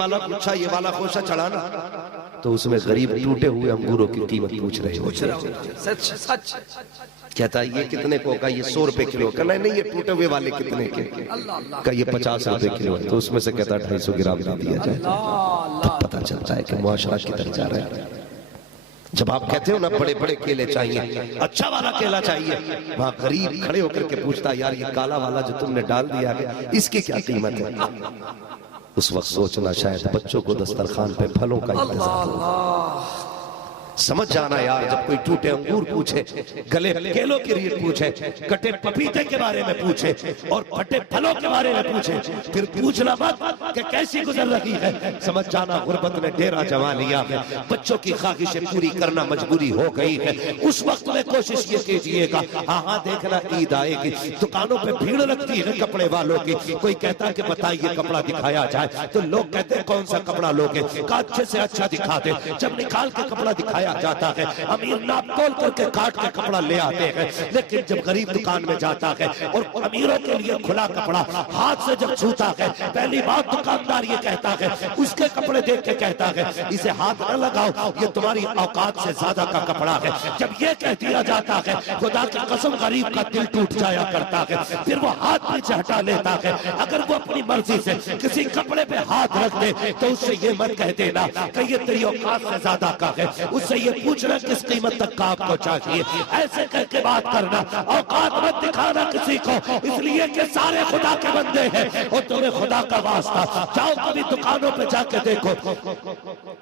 वाला गुच्छा ये वाला खोशा चढ़ाना, तो उसमें गरीब टूटे हुए अंगूरों की कीमत पूछ रहे हो। सच सच। कहता है ये कितने को का, ये 100 रुपए किलो का। नहीं ये टूटे हुए वाले कितने के का, ये 50 रुपए किलो है। तो उसमें से कहता है 250 ग्राम दे दिया जाए। तब पता चलता है कि मुआशरा किधर जा रहा है। जब आप कहते हो ना बड़े बड़े केले चाहिए, अच्छा वाला केला चाहिए, वहां गरीब खड़े होकर के पूछता यार ये काला वाला जो तुमने डाल दिया है इसकी क्या कीमत है। उस वक्त सोचना शायद बच्चों को दस्तरखान पे फलों का इंतजार। समझ जाना यार, जब कोई टूटे अंगूर पूछे, गले केलों की रेट पूछे, कटे पपीते के बारे में पूछे और फटे फलों के बारे में पूछे, फिर पूछना मत कि कैसी गुजर रही है। समझ जाना गुर्बत ने डेरा जमा लिया है, बच्चों की ख्वाहिशें पूरी करना मजबूरी हो गई है। उस वक्त में कोशिश ये कीजिएगा, हाँ देखना ईद आएगी, दुकानों पे भीड़ लगती है कपड़े वालों की। कोई कहता कि बताइए कपड़ा दिखाया जाए, तो लोग कहते हैं कौन सा कपड़ा लोगे, का अच्छे से अच्छा दिखाते। जब निकाल के कपड़ा दिखाया जाता है, अमीर नाप तोल करके काट के कपड़ा ले आते हैं। लेकिन जब गरीब दुकान में जाता है और अमीरों के लिए खुला कपड़ा हाथ से जब छूता है, पहली बात दुकानदार ये कहता है, उसके कपड़े देख के कहता है इसे हाथ न लगाओ, ये तुम्हारी औकात से ज्यादा का कपड़ा है। जब ये कह दिया जाता है, खुदा की कसम गरीब का दिल टूट जाया करता है, फिर वो हाथ नीचे हटा लेता है। अगर वो अपनी मर्जी से किसी कपड़े पे हाथ रख दे तो उससे ये मत कह देना कि ये तेरी औकात से ज्यादा का है, उससे ये पूछना किस कीमत तक का आपको चाहिए। ऐसे करके बात करना, औकात मत दिखाना किसी को, इसलिए कि सारे खुदा के बंदे हैं और तुम्हें खुदा का वास्ता। जाओ कभी दुकानों पे जाके देखो,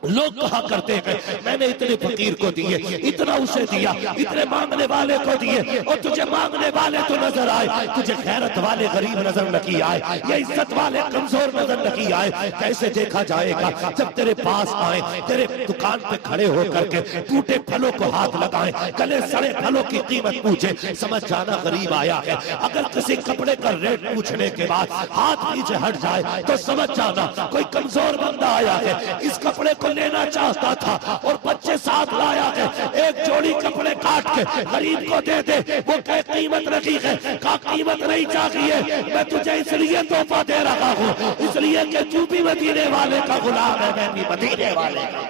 लोग कहा करते हैं मैंने इतने फकीर को दिए, इतना उसे दिया, इतने मांगने वाले को दिए, और तुझे मांगने वाले तो नजर आए, तुझे गैरत वाले गरीब नजर नहीं आए, ये इज्जत वाले कमजोर नजर नहीं आए। कैसे देखा जाएगा जब तेरे पास आए, तेरे दुकान पे खड़े होकर के टूटे फलों को हाथ लगाएं, गले सड़े फलों की कीमत पूछे, समझ जाना गरीब आया है। अगर किसी कपड़े का रेट पूछने के बाद हाथ नीचे हट जाए तो समझ जाना कोई कमजोर बंदा आया है, इस कपड़े को लेना चाहता था और बच्चे साथ लाया है, एक जोड़ी कपड़े काट के गरीब को दे दे, वो क्या कीमत रखी है, का कीमत नहीं चाहिए, मैं तुझे इसलिए तोहफा दे रहा हूँ, इसलिए कि तू भी मदीने वाले का गुलाम है, मैं भी मदीने वाले का।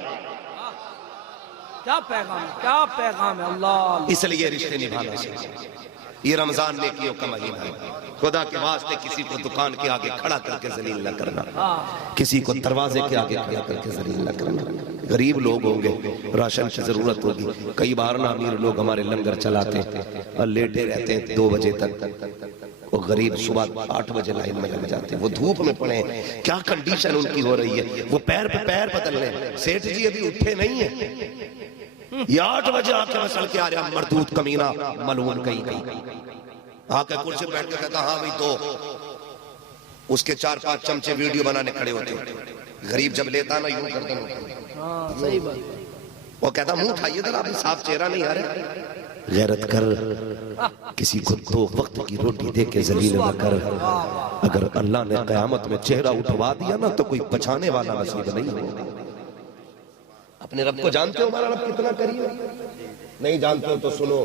क्या पैगाम, क्या पैगाम है अल्लाह। इसलिए रिश्ते निभाना चाहिए। ये रमजान नेकियों का महीना है, खुदा के वास्ते किसी को दुकान के आगे खड़ा करके जलील न करना, किसी को दरवाजे के आगे खड़ा करके जलील न करना। गरीब लोग होंगे, राशन की जरूरत होगी, कई बार ना अमीर लोग हमारे लंगर चलाते और लेटे रहते हैं 2 बजे तक, वो गरीब सुबह 8 बजे लाइन में लग जाते हैं, वो धूप में पड़े हैं, क्या कंडीशन उनकी हो रही है, वो पैर पे पैर बदल रहे। सेठ जी अभी उठे नहीं है, ये 8 बजे आके मसल के आ रहा मरदूत कमीना मलून कहीं आके कुर्सी बैठ के कहता हाँ भाई दो, उसके 4-5 चमचे वीडियो बनाने खड़े होते। गरीब जब लेता ना यूं करता, सही बात, वो कहता मुंह उठाइए जरा, अभी साफ चेहरा नहीं आ रहा। गैरत कर, किसी को 2 वक्त की रोटी दे के जलील न कर। अगर अल्लाह ने कयामत में चेहरा उठवा दिया ना तो कोई बचाने वाला नसीब नहीं होगा। अपने रब को जानते हो, हमारा रब कितना करीब है? नहीं जानते हो तो सुनो,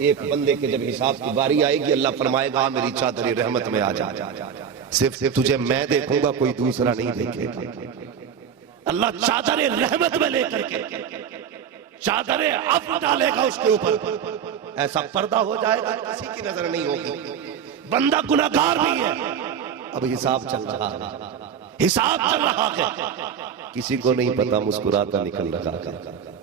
एक बंदे के जब हिसाब की बारी आएगी, अल्लाह फरमाएगा मेरी चादर रहमत में आ जा, सिर्फ तुझे मैं देखूंगा, कोई दूसरा नहीं देखेगा। अल्लाह चादर रहमत में लेकर के चादर अफ़्व डालेगा उसके ऊपर, ऐसा पर्दा हो जाएगा किसी की नजर नहीं होगी। बंदा गुनाहगार भी है, अब हिसाब चल रहा है, हिसाब चल रहा है, किसी को नहीं पता मुस्कुराता निकल रहा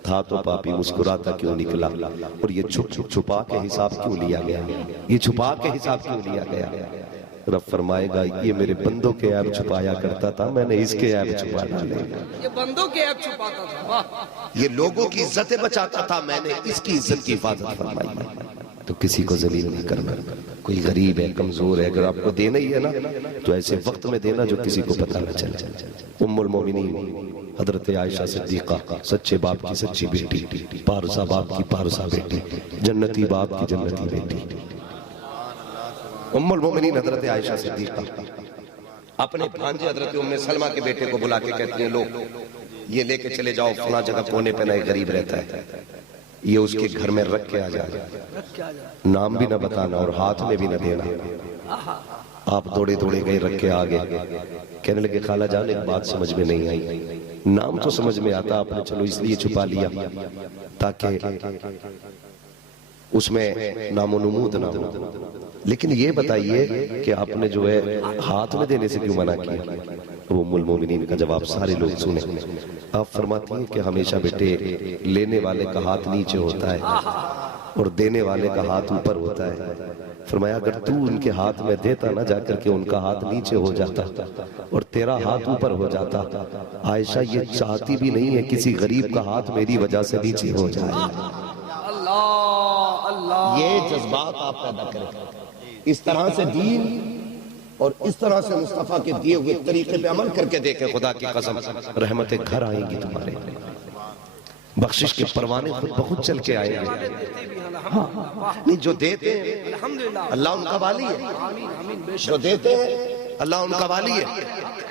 था तो पापी मुस्कुराता क्यों निकला, और ये छुपा के हिसाब क्यों लिया गया, ये छुपा के हिसाब क्यों लिया गया। रब फरमाएगा ये मेरे बंदों के ऐब छुपाया करता था, मैंने इसके ऐब छुपा डाले। ये बंदों के ऐब छुपाता था, ये लोगों की इज्जतें बचाता था, मैंने इसकी इज्जत की हिफाजत फरमाई। तो किसी को जलील नहीं करना। कोई गरीब है, कमजोर है, अगर आपको देना ही है ना तो ऐसे वक्त में देना जो किसी को पता न चले। उम्मुल मोमिनीन हजरत आयशा सिद्दीका, सच्चे बाप की सच्ची बेटी, पारसा बाप की पारसा बेटी, जन्नती बाप की जन्नती बेटी, उम्मुल मोमिनीन हजरत आयशा सिद्दीका अपने भांजे हजरत उम्मे सलमा के बेटे को बुला के कहती हैं, लो ये लेके चले जाओ, फला जगह कोने पे ना गरीब रहता है, ये उसके घर में रख के आ जाए, नाम भी ना बताना और हाथ में भी ना देना। आप दौड़े दौड़े गए, रख के आ गए। कहने लगे खाला जान एक बात समझ में नहीं आई, नाम तो समझ में आता आपने, चलो इसलिए छुपा लिया ताकि उसमें नामो नमूद ना हो, लेकिन ये बताइए कि आपने जो है हाथ में देने से क्यों मना किया? वो उम्मुल मोमिनीन का जवाब सारे लोग सुने। आप फरमाती हैं कि हमेशा बेटे लेने वाले का हाथ नीचे होता है और देने वाले का हाथ ऊपर होता है। फरमाया अगर तू उनके हाथ में देता ना, जाकर के उनका हाथ नीचे हो जाता और तेरा हाथ ऊपर हो जाता। आयशा ये चाहती भी नहीं है किसी गरीब का हाथ मेरी वजह से नीचे हो जाए। अल्लाह अल्लाह, ये जज्बात आप पैदा करें, इस तरह से दीन और इस तरह से मुस्तफा के दिए हुए तरीके पे अमल करके देखें, खुदा की कसम रहमतें घर आएंगी तुम्हारे, बख्शिश के परवाने खुद बहुत चल के आएंगे। नहीं जो देते हैं अल्हम्दुलिल्लाह अल्लाह उनका वाली है, आमीन आमीन, बेशक जो देते हैं अल्लाह उनका वाली है,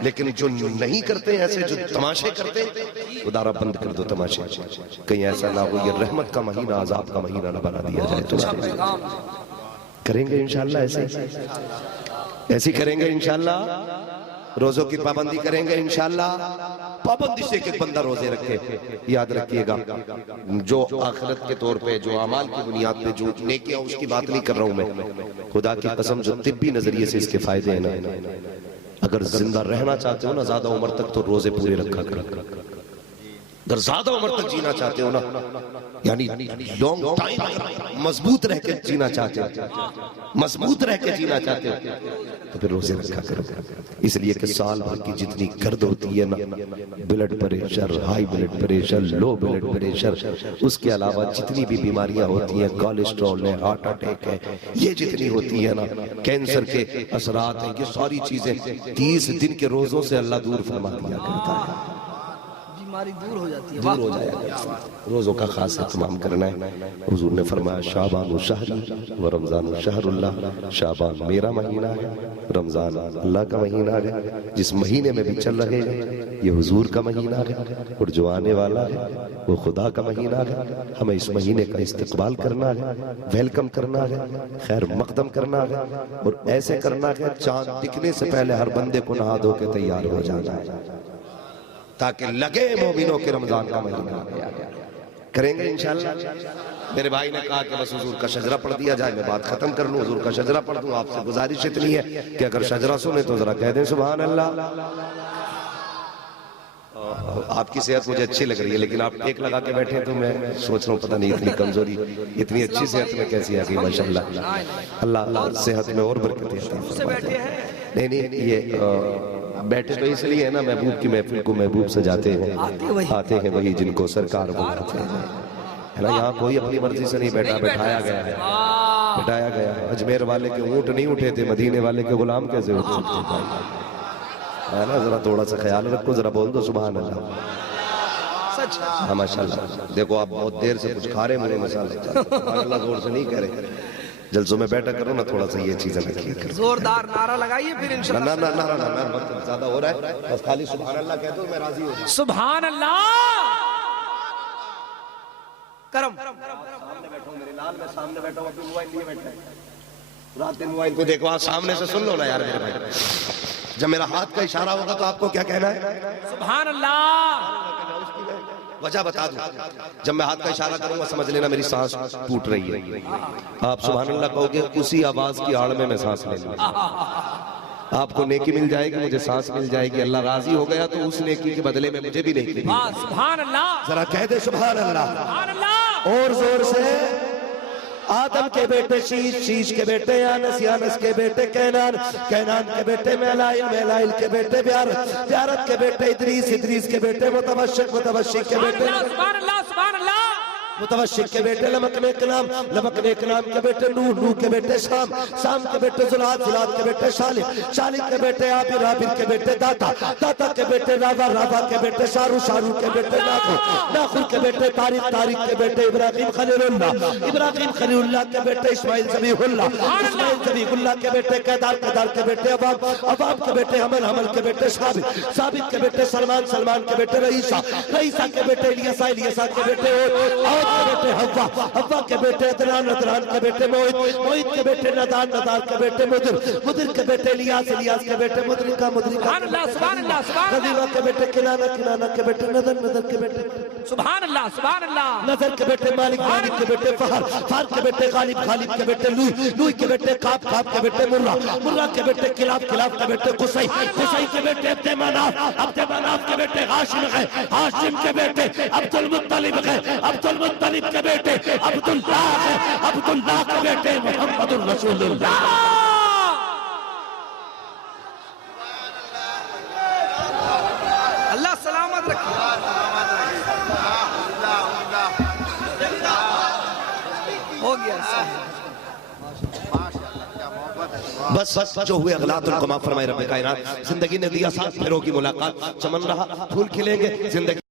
लेकिन जो नहीं करते हैं, ऐसे जो तमाशे करते हैं, उदारा बंद कर दो तमाशे, कहीं ऐसा ना हो ये रहमत का महीना अजाब का महीना ना बना दिया जाए तुम्हारे। करेंगे इंशाल्लाह, ऐसे करेंगे इंशाल्लाह, रोजों की पाबंदी करेंगे इंशाल्लाह, पाबंदी से एक बंदा रोजे रखे। याद रखिएगा जो आखिरत के तौर पे, जो अमाल की बुनियाद पे जो नेकियां, उसकी बात नहीं कर रहा हूं मैं, खुदा की कसम जो तिब्बी नजरिए से इसके फायदे हैं ना, अगर जिंदा रहना चाहते हो ना ज्यादा उम्र तक, तो रोजे पूरे रखा करो। अगर ज्यादा उम्र तक जीना चाहते हो ना, यानी लॉन्ग टाइम मजबूत रह के जीना चाहते हो, मजबूत रह के जीना चाहते हो, तो फिर रोजे रखा करो। इसलिए कि साल भर की जितनी गर्द होती है ना, blood pressure, high blood pressure, low blood pressure, उसके अलावा जितनी भी बीमारियां होती हैं, कोलेस्ट्रॉल है, हार्ट अटैक है, ये जितनी होती है ना, कैंसर के असरात हैं, ये सारी चीजें 30 दिन के रोजों से अल्लाह दूर फरमा दिया करता है, बीमारी दूर हो जाती है, दूर हो जाएगा। रोजों का खास एहतमाम करना है। हुजूर ने फरमाया शाबान शहरी व रमजान शहरुल्लाह, शाबान मेरा महीना है, रमजान अल्लाह का महीना है। जिस महीने में भी चल रहे हैं ये हुजूर का महीना है, और जो आने वाला है वो खुदा का महीना है। हमें इस महीने का इस्तकबाल करना है, वेलकम करना है, खैर मकदम करना है, और ऐसे करना है चांद दिखने से पहले हर बंदे को नहा धो के तैयार हो जाना है, ताकि लगे मोमिनों के रमजान का महीना आ गया। करेंगे इंशाल्लाह। मेरे भाई ने कहा कि बस हुजूर का शजरा पढ़ दिया जाए, मैं बात खत्म कर लूं, हुजूर का शजरा पढ़ दूं। आपसे गुजारिश इतनी है कि अगर शजरा सुने तो जरा कह दें सुभान अल्लाह। आपकी सेहत मुझे अच्छी लग रही है, लेकिन आप टेक लगा के बैठे तो मैं सोच रहा हूँ पता नहीं इतनी कमजोरी इतनी अच्छी सेहत में कैसी आ गई, माशाल्लाह। अल्लाह सेहत में और बरकत देता है। नहीं ये बैठे तो इसलिए है ना, महबूब की महफिल को महबूब सजाते हैं, आते हैं वही जिनको सरकार बुलाते हैं, है ना। यहाँ कोई अपनी मर्जी से नहीं बैठा, बैठाया गया है, बैठाया गया है। अजमेर वाले के ऊंट नहीं उठे थे, मदीने वाले के गुलाम कैसे उठे थे, है ना। जरा थोड़ा सा ख्याल रखो, जरा बोल दो सुभान अल्लाह। सच हाँ माशाल्लाह। देखो आप बहुत देर से कुछ खा रहे, मुझे मसाले सुभान अल्लाह जोर से नहीं कह रहे। जल्सों में बैठा करो ना, थोड़ा सा ये चीजें रखिए, जोरदार नारा लगाइए फिर इंशाल्लाह। ना ना ना ना ना मतलब ज्यादा हो रहा है, बस खाली सुभान अल्लाह कह दो, मैं राजी हो जाऊं। सुभान अल्लाह। करम सामने बैठो मेरे लाल, मैं सामने बैठा हूं, अपनी मोबाइल लिए बैठा है, रात दिन मोबाइल पे देखो। आप सामने से सुन लो ना यार मेरे भाई, जब मेरा हाथ का इशारा होगा तो आपको क्या कहना है? सुभान अल्लाह। वजह बता दूं, जब मैं हाथ का इशारा करूंगा समझ लेना मेरी सांस टूट रही है। आप सुभान अल्लाह कहोगे, उसी आवाज की आड़ में मैं सांस ले लूंगा, आपको नेकी मिल जाएगी, मुझे सांस मिल जाएगी। अल्लाह राजी हो गया तो उस नेकी के बदले में मुझे भी नेकी मिलेगी। सुभान अल्लाह। जरा कह दे सुभान अल्लाह, सुभान अल्लाह। और जोर से। आदम के बेटे शीश, शीश के बेटे यानस, यानस के बेटे कैनान, कैनान के बेटे मेलाइल, मेलाइल के बेटे ब्यारत, ब्यारत के बेटे इदरीस, इदरीस के बेटे मुतवश्शिक, मुतवश्शिक के बेटे सुभान अल्लाह। सुभान अल्लाह। मुतवश्शिक के बेटे लमकने कलाम, लमकने कलाम के बेटे नूह, नूह के बेटे शाम, शाम के बेटे जुलाद, जुलाद के बेटे शालिम, शालिम के बेटे आबिर, आबिर के बेटे दाता, दाता के बेटे रावा, रावा के बेटे शारू, शारू के बेटे नाखुर, नाखुर के बेटे तारिक, तारिक के बेटे इब्राहिम खलीलुल्लाह, इब्राहिम खलीलुल्लाह के बेटे इस्माइल ज़बीहुल्लाह, इस्माइल ज़बीहुल्लाह के बेटे केदार, केदार के बेटे अबाब, अबाब के बेटे हमल, हमल के बेटे साबित, साबित के बेटे सलमान, सलमान के बेटे रईसा, रईसा के बेटे इलियासा, इलियासा के बेटे और के बेटे हव्वा, हव्वा के बेटे अदनान, अदनान के बेटे मोहित, मोहित के बेटे नदान, नदान के बेटे मुदिर, मुदिर के बेटे इलियास, इलियास के बेटे मुदरिका, मुदरिका सुभान अल्लाह, सुभान अल्लाह, सुभान अल्लाह। खदीजा के बेटे किनाना, किनाना के बेटे नदर, नदर के बेटे सुभान अल्लाह, सुभान अल्लाह। नजर के बेटे मालिक, मालिक के बेटे फहर, फहर के बेटे गालिब, गालिब के बेटे लुई, लुई के बेटे काब, काब के बेटे मुर्रा, मुर्रा के बेटे किलाब, किलाब के बेटे कुसई, कुसई के बेटे अब्दे मनाफ, अब्दे मनाफ के बेटे हाशिम है, हाशिम के बेटे अब्दुल मुत्तलिब है, अब्दुल मुत्तलिब के बेटे अब्दुल्लाह है, अब्दुल्लाह के बेटे मुहम्मदुर रसूलुल्लाह। अल्लाह सलामत रखे। हो गया बस बस जो हुए अगलात उनको माफ फरमाए रब कायनात। जिंदगी ने दिया साथ फिरों की मुलाकात, चमन रहा फूल खिलेंगे जिंदगी।